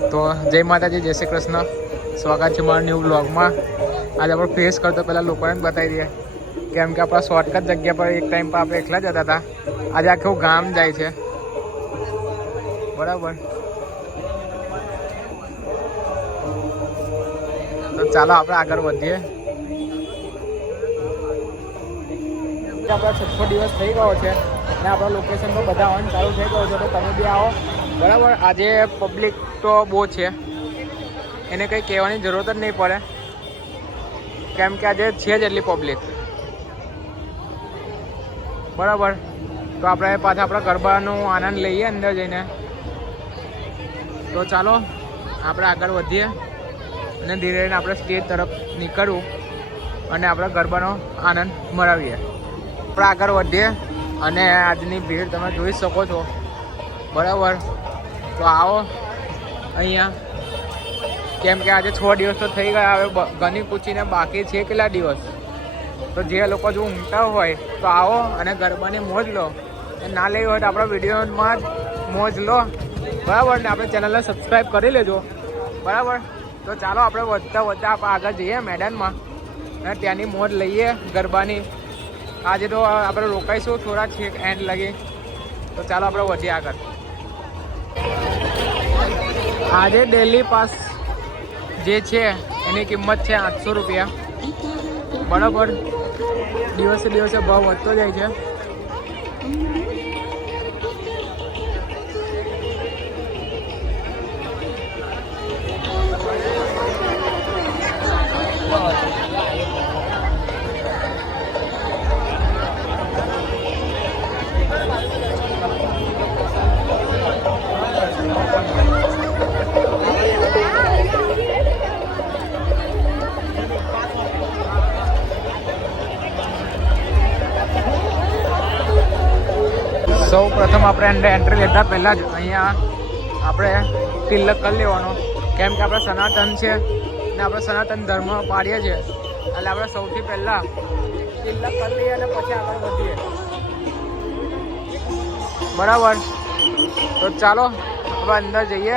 તો જય માતાજી, જય શ્રી કૃષ્ણ. સ્વાગત છે મારા ન્યૂ બ્લોગમાં. આજે આપણે ફેસ કરતો પહેલાં લોકોને જ બતાવી દઈએ, કેમ કે આપણા શોર્ટકટ જગ્યા પર એક ટાઈમ પર આપણે એકલા જતા હતા. આજે આખું ગામ જાય છે, બરાબર. તો ચાલો આપણે આગળ વધીએ. આપણા 6 દિવસ થઈ ગયો છે અને આપણા લોકેશન પર બધા આવવાનું ચાલુ થઈ ગયો છે, તો તમે બી આવો, બરાબર. આજે પબ્લિક તો બહુ છે, એને કંઈ કહેવાની જરૂરત જ નહીં પડે, કેમ કે આજે છે જ એટલી પબ્લિક, બરાબર. તો આપણે પાછા આપણા ગરબાનો આનંદ લઈએ અંદર જઈને. તો ચાલો આપણે આગળ વધીએ અને ધીરે ધીરે આપણે સ્ટેજ તરફ નીકળવું અને આપણા ગરબાનો આનંદ મરાવીએ. આપણે આગળ વધીએ અને આજની ભીડ તમે જોઈ શકો છો, બરાબર. તો આવો અહીંયા, કેમ કે આજે 6 દિવસ તો થઈ ગયા. હવે ગણી પૂછીને બાકી છે કેટલા દિવસ. તો જે લોકો જો ઊંઘતા હોય તો આવો અને ગરબાની મોજ લો. ના લેવી હોય તો આપણા વિડીયોમાં જ મોજ લો, બરાબર. ને આપણે ચેનલને સબસ્ક્રાઈબ કરી લેજો, બરાબર. તો ચાલો આપણે વધતા આપણે આગળ જઈએ મેદાનમાં અને ત્યાંની મોજ લઈએ ગરબાની. આજે તો આપણે રોકાઈશું થોડા છેક એન્ડ લગી. તો ચાલો આપણે વધીએ આગળ. આજે ડેલી પાસ જે છે એની કિંમત છે 800 રૂપિયા, બરાબર. દિવસે દિવસે ભાવ વધતો જાય છે. સૌ પ્રથમ આપણે એન્ટ્રી લેતા પહેલાં જ અહીંયા આપણે તિલક કરી લેવાનો, કેમ કે આપણે સનાતન છે ને આપણે સનાતન ધર્મ પાડીએ છીએ, એટલે આપણે સૌથી પહેલાં તિલક કરી લઈએ અને પછી આગળ વધીએ, બરાબર. તો ચાલો આપણે અંદર જઈએ.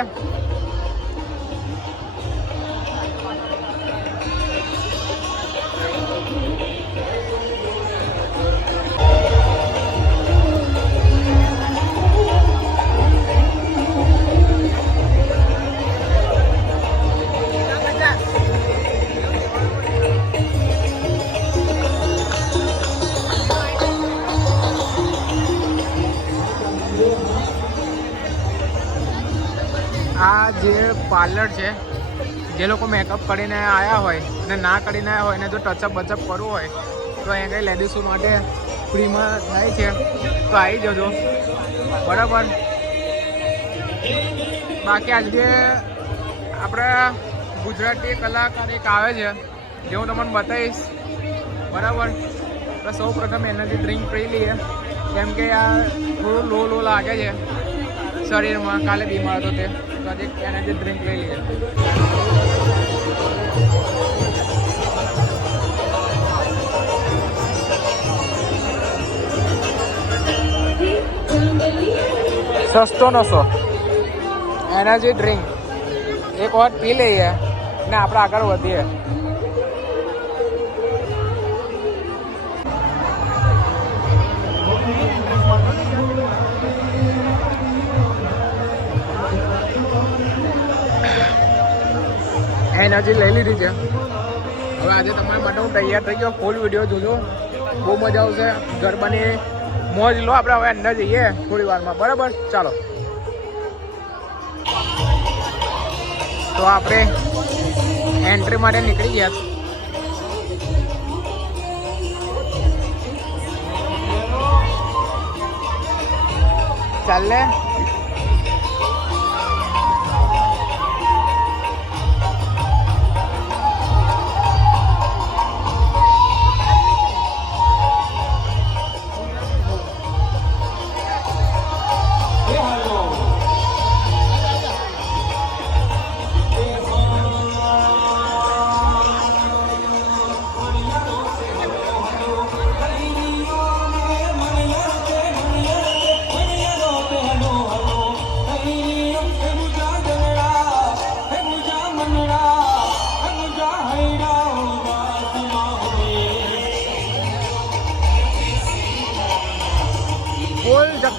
આ જે પાર્લર છે, જે લોકો મેકઅપ કરીને આવ્યા હોય અને ના કરીને આવ્યા હોય અને જો ટચઅપ બચઅપ કરવું હોય તો અહીંયા કંઈ લેડીઝો માટે ફ્રીમાં થાય છે, તો આવી જજો, બરાબર. બાકી આજે આપણા ગુજરાતી કલાકાર એક આવે છે જે હું તમને બતાવીશ, બરાબર. તો સૌ પ્રથમ એનર્જી ડ્રિંક પી લઈએ, કેમ કે આ થોડું લો લાગે છે શરીરમાં. કાલે બીમાર હતો તે, તો આજે એનર્જી ડ્રિંક લઈ લઈએ. સસ્તો નસો એનર્જી ડ્રિંક એક વખત પી લઈએ ને આપણે આગળ વધીએ. એનર્જી લઈ લીધી છે. હવે આજે તમારા માટે હું તૈયાર થઈ ગયો. ફૂલ વિડીયો જોજો, બહુ મજા આવશે. ગરબાની મોજ લો. આપણે હવે અંદર જઈએ થોડી વારમાં, બરાબર. ચાલો. તો આપણે એન્ટ્રી માટે નીકળી ગયા. ચાલે.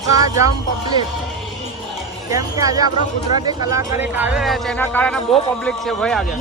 ચક્કાજામ પબ્લિક. કેમ કે આજે આપણા ગુજરાતી કલાકાર એક આવી રહ્યા છે, એના કારણે બહુ પબ્લિક છે ભાઈ આજે.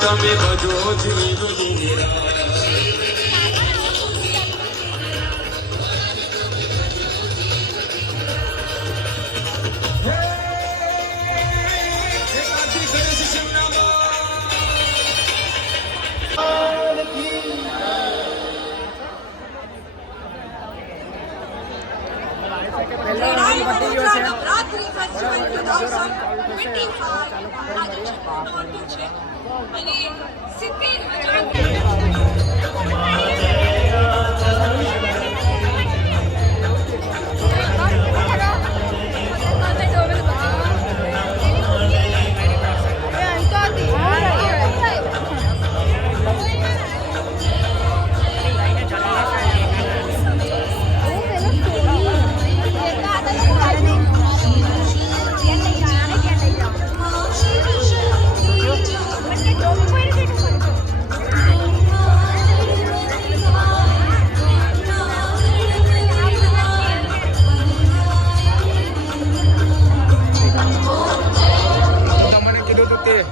તમે ભજો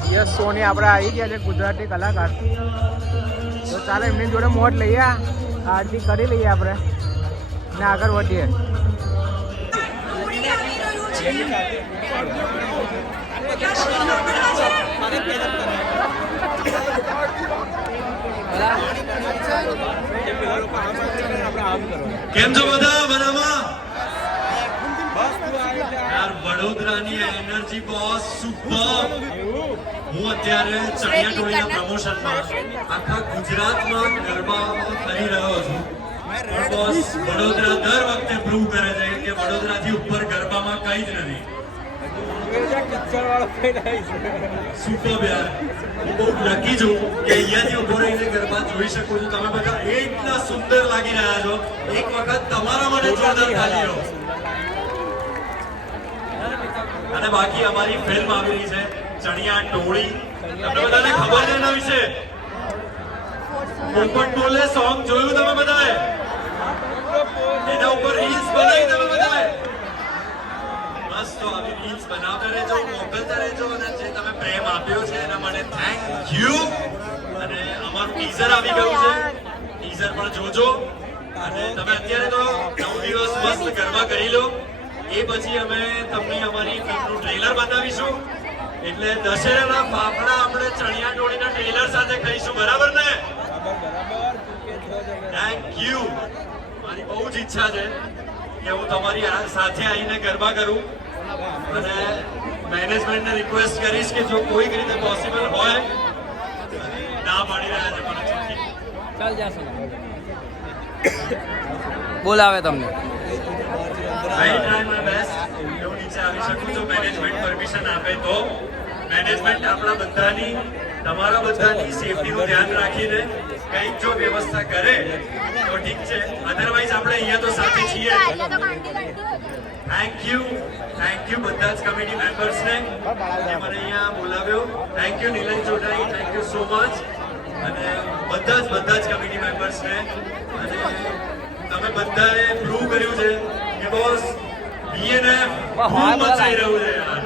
જીવ સોની આપણે આવી ગયા છે ગુજરાતી કલાકાર, તો ચાલો એમની જોડે મોજ લઈએ, આરતી કરી લઈએ આપણે ને આગળ વધીએ. કેમ છો બધા? બનામાં યાર વડોદરાની એનર્જી બોસ સુપર. હું અત્યારે ચણિયાટોળીના પ્રમોશનમાં આખા ગુજરાતમાં ગરબામાં ફરી રહ્યો છું. બોસ વડોદરા દર વખતે પ્રૂવ કરે છે કે વડોદરાથી ઉપર ગરબામાં કંઈ જ નથી. સુપર યાર, હું બહુ લકી છું કે અહીંયાથી ઉભો રહીને ગરબા જોઈ શકું છું. તમે બધા એટલા સુંદર લાગી રહ્યા છો. એક વખત તમારા માટે જોરદાર તાળીઓ. અને બાકી અમારી ફિલ્મ આવી રહી છે ચણિયાટોળી. તમને બધાને ખબર છે એના વિશે? પોપટ બોલે સોંગ જોયું તમે બધાએ? એના ઉપર રીલ્સ બનાવી તમે બધાએ? બસ તો આવી રીલ્સ બનાવતા રહેજો, મોકલતા રહેજો, અને જે તમે પ્રેમ આપ્યો છે એના માટે થેન્ક યુ. અને અમારું ટીઝર આવી ગયું છે, ટીઝર પણ જોજો. અને તમે અત્યારે તો 9 દિવસ મસ્ત ગરબા કરી લો, એ પછી અમે તમને અમારી ફિલ્મનું ટ્રેલર બતાવીશું. એટલે દશેરાના ફાફડા આપણે ચણિયાટોળીના ટ્રેલર સાથે ખાઈશું, બરાબર ને? Thank you. મારી બહુ જ ઈચ્છા છે કે હું તમારી સાથે આવીને ગરબા કરું અને મેનેજમેન્ટને રિક્વેસ્ટ કરીશ કે જો કોઈક રીતે પોસિબલ હોય ના પાડી રહ્યા છે મને ચોખ્ખી ચાલ જાશો બોલાવે તમને આઈ ટ્રાય માય બેસ્ટ હું નીચે આવી શકું જો મેનેજમેન્ટ પરમિશન આપે તો મેનેજમેન્ટ આપણા બધાની તમારા બધાની સેફટીનું ધ્યાન રાખીને કંઈક જો વ્યવસ્થા કરે તો ઠીક છે અધરવાઇઝ આપણે અહીંયા તો સાથે છીએ થેન્ક યુ બધા જ કમિટી મેમ્બર્સને જે મને અહીંયા બોલાવ્યો thank you Nilan Chotai thank you so much અને બધા જ કમિટી મેમ્બર્સને અને તમે બધાએ પ્રૂવ કર્યું છે કે બોસ બીએનએફ ખૂબ મચાઈ રહ્યું છે યાર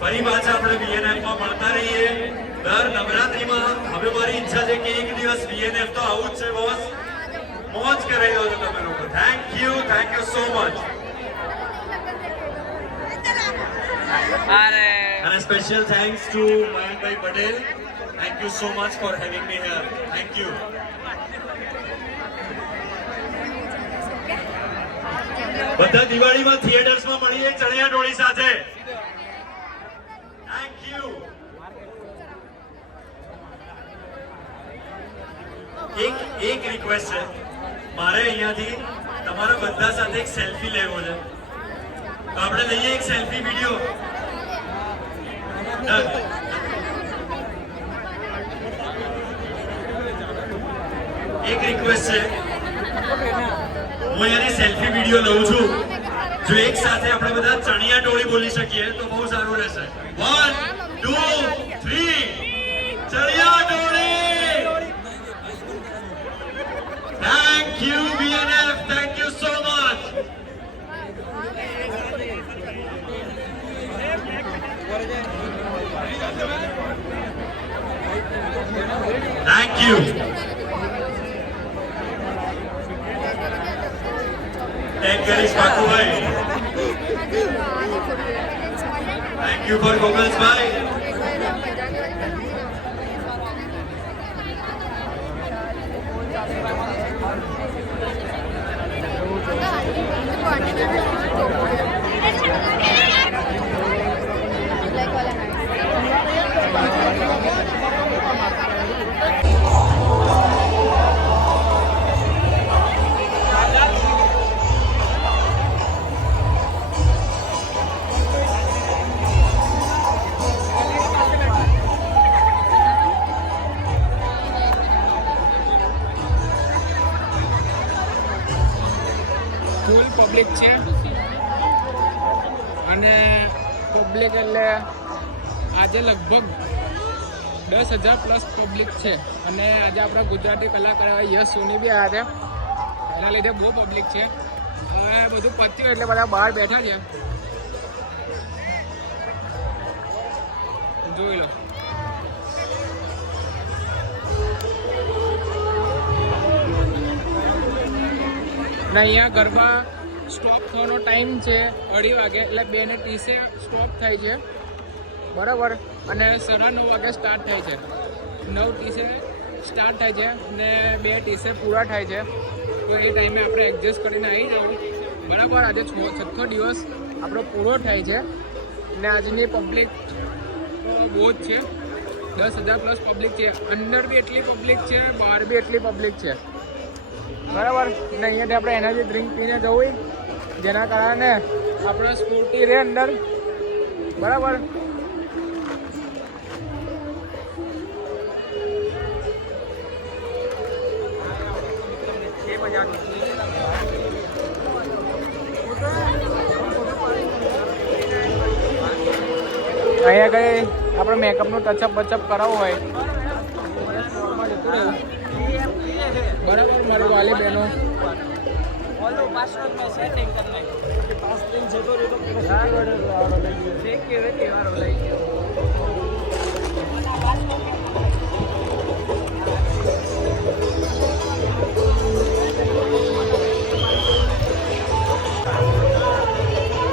ફરી પાછા આપણે બીએનએફ માં મળતા રહીએ દર નવરાત્રીમાં હવે મારી ઈચ્છા છે કે એક દિવસ બીએનએફ તો આવું જ છે બોસ મોજ કરાવી દો છો તમે લોકો થેન્ક યુ સો મચ અને special thanks to Mayankbhai Patel thank you so much for having me here thank you બધા દિવાળીમાં થિયેટર્સમાં મળીએ ચણિયા ટોળી સાથે થેન્ક યુ એક રિક્વેસ્ટ છે મારે અહીંયાથી તમારા બધા સાથે એક સેલ્ફી લેવો છે તો આપણે લઈએ એક સેલ્ફી વિડીયો એક રિક્વેસ્ટ છે હું અહીંયાથી સેલ્ફી વિડીયો લઉં છું જો એક સાથે આપણે બધા ચણિયા ટોળી બોલી શકીએ તો બહુ સારું રહેશે 1 2 3 ચણિયા ટોળી thank you BNF thank you so much thank you Thank you, Pakubai. Thank you for Google's bye. Full public છે અને પબ્લિક એટલે આજે લગભગ 10,000 પ્લસ પબ્લિક છે અને આજે આપણા ગુજરાતી કલાકાર યશ સોની બી આવ્યા છે એના લીધે બહુ પબ્લિક છે હવે બધું પત્યું એટલે બધા બહાર બેઠા છે જોઈ લો અને અહીંયા ગરબા સ્ટોપ થવાનો ટાઈમ છે 2:30 વાગે એટલે 2:30 સ્ટોપ થાય છે બરાબર અને 9:30 વાગે સ્ટાર્ટ થાય છે 9:30 સ્ટાર્ટ થાય છે અને 2:30 પૂરા થાય છે તો એ ટાઈમે આપણે એડજસ્ટ કરીને આવી જાઉં બરાબર આજે 6થો દિવસ આપણો પૂરો થાય છે અને આજની પબ્લિક બહુ જ છે 10,000 પ્લસ પબ્લિક છે અંદર બી એટલી પબ્લિક છે બહાર બી એટલી પબ્લિક છે બરાબર ને અહીંયાથી આપણે એનર્જી ડ્રિંક પીને જવું જેના કારણે આપણે સ્ફૂર્તિ રહે અંદર બરાબર અહીંયા કઈ આપણે મેકઅપનું ટચઅપ બચઅપ કરાવવું હોય બરાબર મારી વાલી બહેનો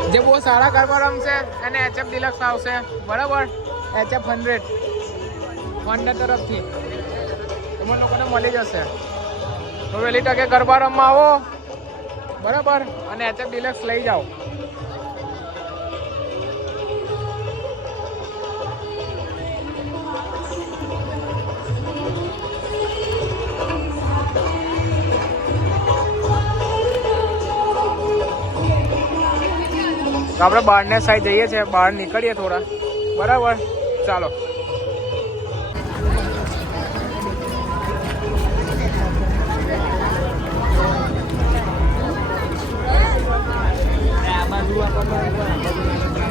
જે બહુ સારા ગરબા રમશે એને HF ડિલક્સ આવશે બરાબર HF 100 ફંડ તરફથી તમને લોકોને મળી જશે તો વહેલી તકે ગરબા રમવા આવો બરાબર, અને HF ડિલક્સ લઈ જાઓ. તો આપણે બહારને સાઈડ જઈએ છીએ, બહાર નીકળીએ થોડા બરાબર. ચાલો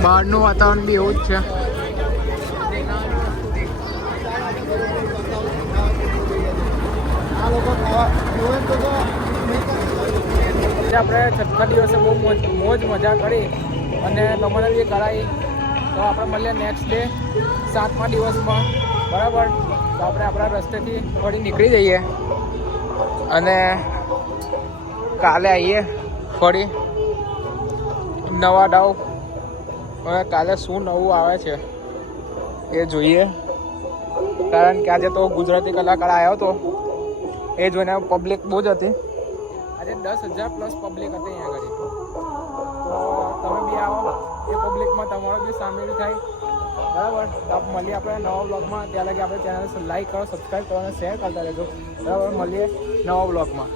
બહારનું વાતાવરણ બી એવું જ છે. આપણે છઠ્ઠા દિવસે બહુ મોજ મજા કરી અને તમને બી કરાવી. તો આપણે મળીએ નેક્સ્ટ ડે 7મા દિવસમાં બરાબર. તો આપણે આપણા રસ્તેથી ફરી નીકળી જઈએ અને કાલે આવીએ ફરી નવા ડાવ. હવે કાલે શું નવું આવે છે એ જોઈએ, કારણ કે આજે તો ગુજરાતી કલાકાર આવ્યો હતો, એ જોઈને પબ્લિક બહુ જ હતી. આજે 10,000+ પબ્લિક હતી અહીંયા આગળ. તો તમે બી આવો, એ પબ્લિકમાં તમારો બી સામેલ થાય બરાબર. તો આપણે મળીએ આપણે નવા બ્લોગમાં. ત્યાં લગી આપણે ચેનલ લાઈક કરો, સબસ્ક્રાઈબ કરો અને શેર કરતા રહેજો બરાબર. મળીએ નવા બ્લોગમાં.